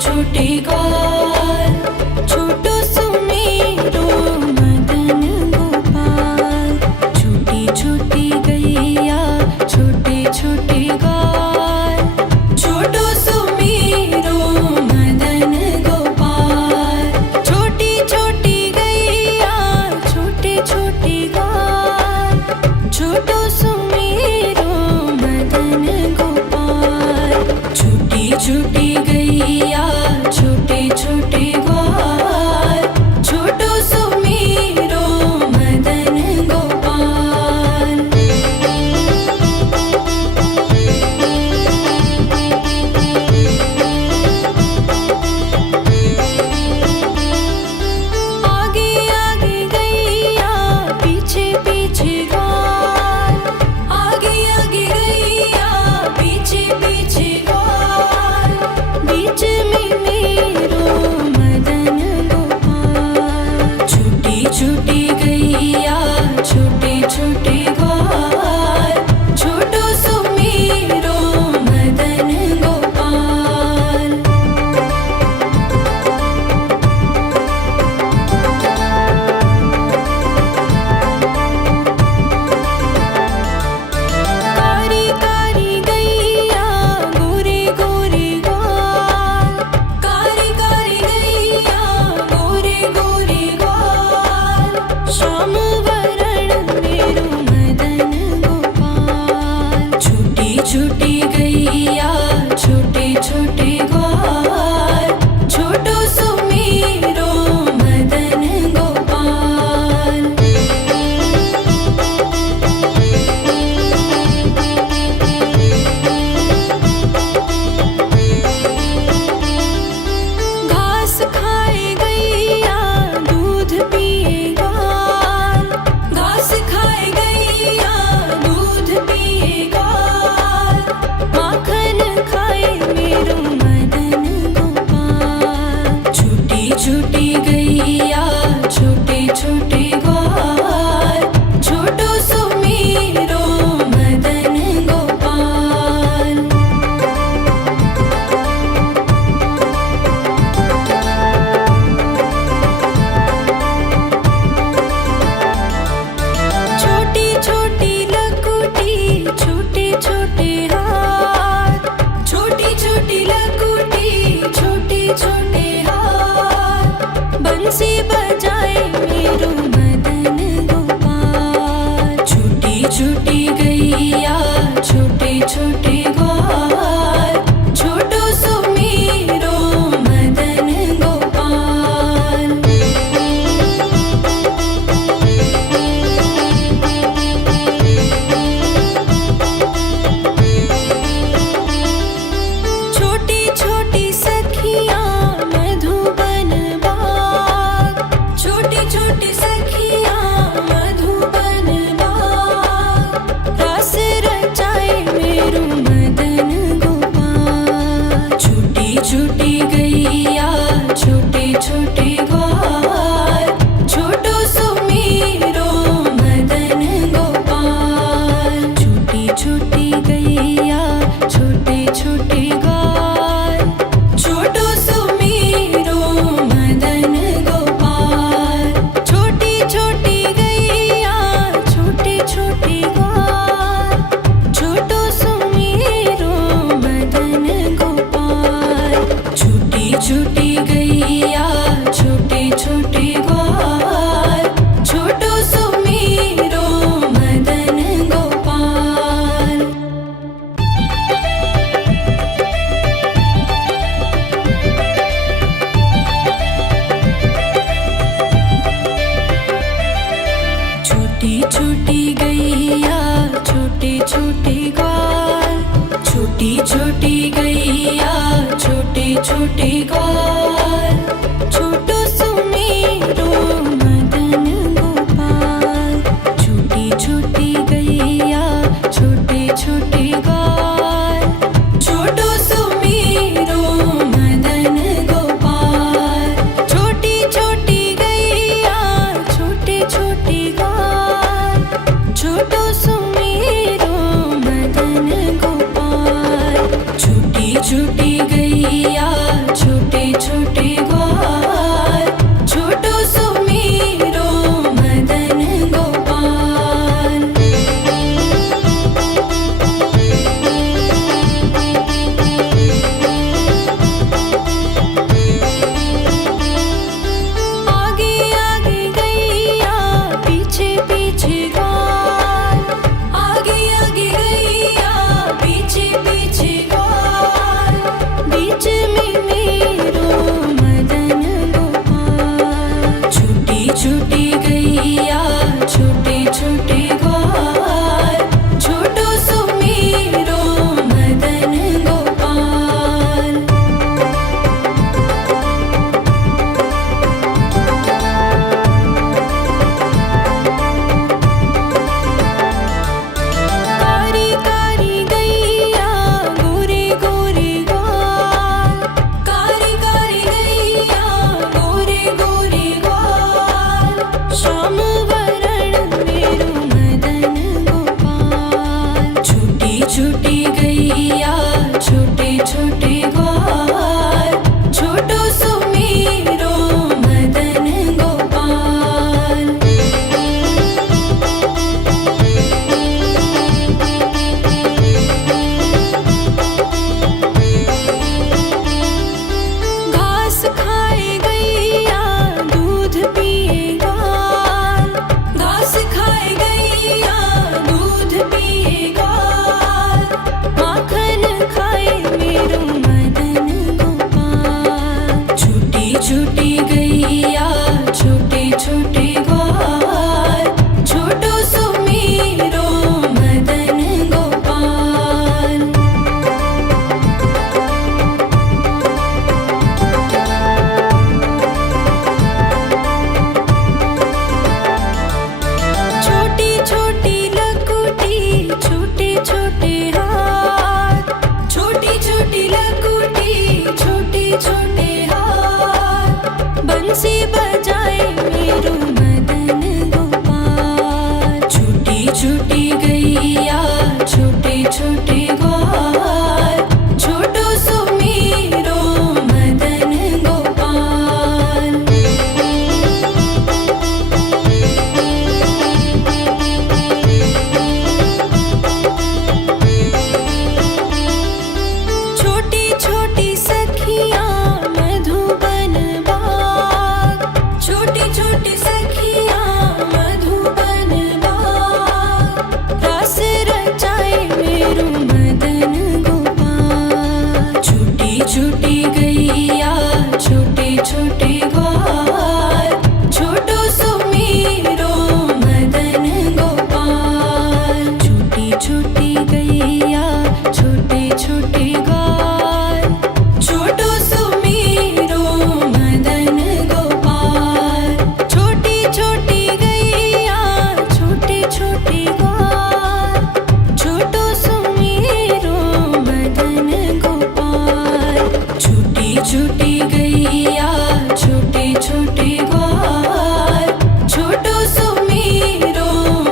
छोटे ग्वाल, छोटो सुमेरो मदन गोपाल। छोटी छोटी गैया छोटे छोटे ग्वाल, छोटो सुमेरो मदन गोपाल। छोटी छोटी गैया छोटे छोटे ग्वाल, छोटो सुमेरो मदन गोपाल। छोटी छोटी गैया छोटे छोटे ग्वाल, छोटो सुमेरो मदन गोपाल। आगे आगे गैया पीछे पीछे ग्वाल, आगे आगे गैया पीछे पीछे ग्वाल। बीच में मेरो मदन गोपाल। छोटी छोटी गैया छोटे छोटे ग्वाल, छोटो सुमेरो मदन गोपाल। कारी कारी गैया गोरे गोरे ग्वाल, कारी कारी गैया गोरे गोरे ग्वाल। श्याम वरण मेरो मदन गोपाल। छोटी छोटी गैया छोटे छोटे ग्वाल, छोटो सुमेरो मदन गोपाल। घास खाए गैया दूध पिए ग्वाल, घास खाए गैया दूध पिए ग्वाल। माखन खाए मेरो मदन गोपाल। छोटी छोटी गैया छोटे छोटे ग्वाल, छोटो सुमेरो मदन गोपाल। छोटी छोटी लकुटी छोटे छोटे हाथ, छोटी छोटी लकुटी छोटे छोटे हाथ। बंसी बजाए मेरो मदन गोपाल। छोटी छोटी गैया छोटे छोटे ग्वाल, छोटो सुमेरो मदन गोपाल। छोटी छोटी सखियाँ मधुबन बाग, छोटी छोटी सखियाँ मधुबन बाग। रास रचाए मेरो मदन गोपाल। छोटी छोटी गैया छोटे छोटे ग्वाल, छोटो सुमेरो मदन गोपाल। छोटी छोटी गैया छोटे छोटे ग्वाल, छोटो सुमेरो मदन गोपाल। छोटी छोटी गैया छोटे छोटे ग्वाल, छोटो सुमेरो मदन गोपाल। छोटी छोटी गैया छोटे छोटे ग्वाल, छोटो सुमेरो मदन गोपाल। छोटी छोटी गैया छोटे छोटे ग्वाल, छोटी छोटी गैया छोटे छोटे ग्वाल, छोटो सुमेरो मदन गोपाल। छोटी छोटी गैया छोटे छोटे ग्वाल, छोटो सुमेरो मदन गोपाल। छोटी छोटी गैया छोटे छोटे ग्वाल, छोटो सुमेरो मदन गोपाल। छोटी छोटी गैया छोटे गैया छोटे छोटे ग्वाल छोटो सुमेरो मदन गोपाल। घास खाए गैया दूध पिए ग्वाल घास खाए गैया दूध पिए ग्वाल माखन खाए मेरो मदन गोपाल। छोटी छोटी गैया छोटे छोटे ग्वाल छोटो सुमेरो मदन गोपाल। छोटी छोटी लकुटी छोटे छोटे हाथ छोटी छोटी लकुटी छोटे छोटे हाथ बंसी बजाए मेरो मदन गोपाल। छोटी छोटी गैया छोटे छोटे ग्वाल छोटो सुमेरो मदन गोपाल। छोटी छोटी सखियाँ मधुबन बाग छोटी छोटी सखियाँ मधुबन बाग रास रचाए मेरो मदन गोपाल। छोटी छोटी गैया छोटे छोटे ग्वाल छोटो सुमेरो मदन गोपाल। छोटी छोटी गैया छोटे छोटे ग्वाल छोटो सुमेरो मदन गोपाल। छोटी छोटी गैया छोटे छोटे ग्वाल छोटो सुमेरो मदन गोपाल। छोटी छोटी गैया छोटे छोटे ग्वाल छोटो सुमेरो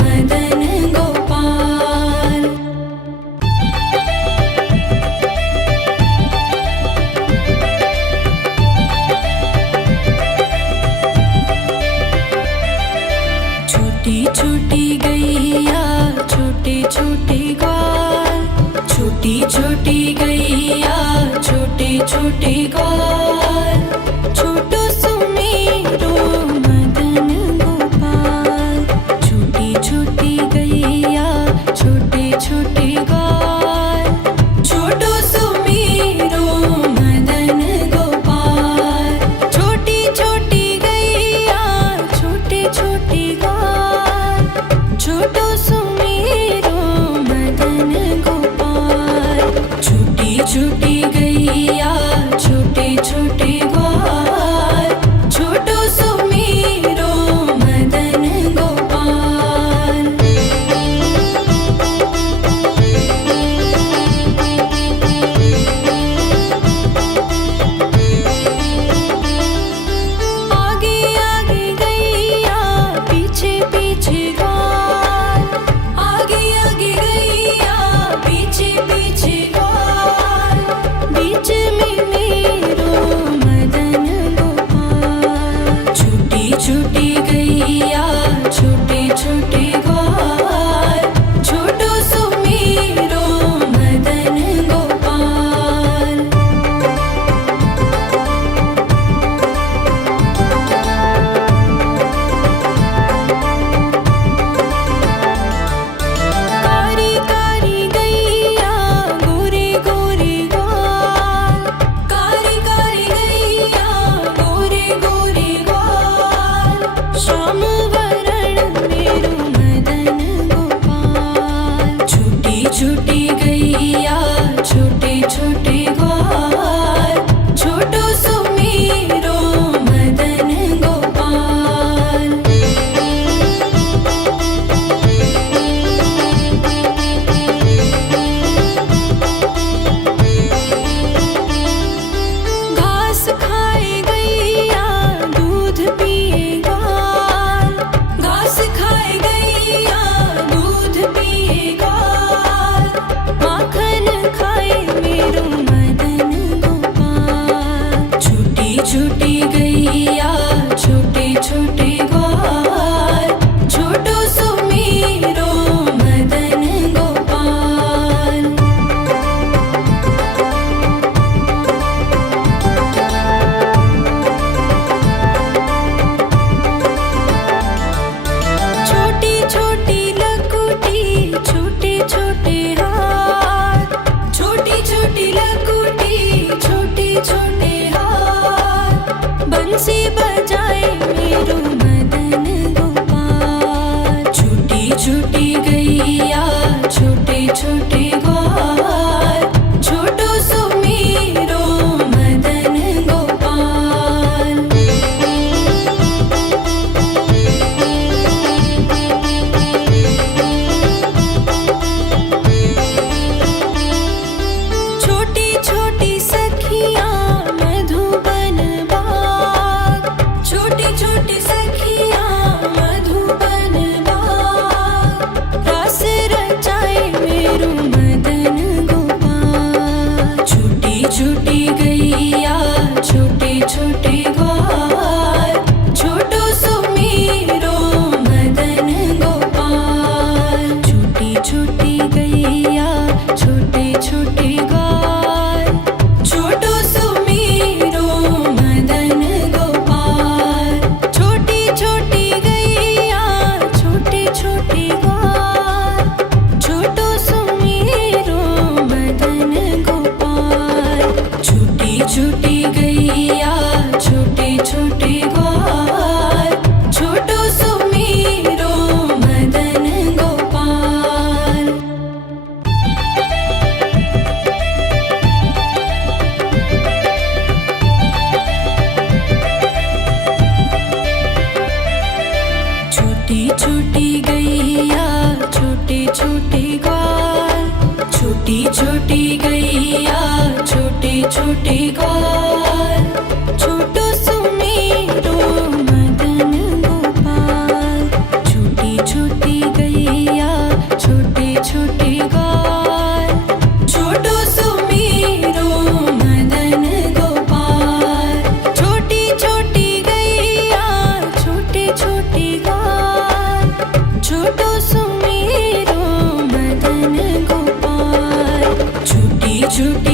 मदन गोपाल। छोटी छोटी गैया छोटे छोटे ग्वाल छोटी छोटी गैया छोटे छोटे ग्वाल छोटो सुमेरो मदन गोपाल। छोटी छोटी गैया छोटे छोटे ग्वाल छोटो सुमेरो मदन गोपाल। छोटी छोटी गैया छोटे छोटे ग्वाल छोटो सुमेरो मदन गोपाल। छोटी लकुटी छोटे छोटे हाथ बंसी बजाए मेरो मदन गोपाल। छोटी छोटी गैया छोटे छोटे ग्वाल छोटो सो मेरो मदन गोपाल। छोटी छोटी सखियाँ मधुबन बाग छोटी छोटी सखियाँ मधुबन बाग रस रचाए मेरो मदन गोपाल। छोटी छोटी गैया छोटे छोटे ग्वाल छोटो सो मेरो मदन गोपाल। छोटी छोटी गैया छोटे छोटे ग्वाल छोटो सो मेरो मदन गोपाल। छोटी छोटी गैया छोटे छोटे ग्वाल छोटो सो मेरो मदन गोपाल। छोटी छोटी गैया छोटे छोटे ग्वाल छोटो सो मेरो मदन गोपाल। छोटी छोटी गैया छोटे छोटे ग्वाल छोटी छोटी गैया छोटे छोटे ग्वाल छोटो सो मेरो मदन गोपाल। छोटी छोटी गैया छोटे छोटे ग्वाल छोटो सो मेरो मदन गोपाल। छोटी छोटी गैया छोटे छोटे ग्वाल छोटो सो मेरो मदन गोपाल। छोटी छोटी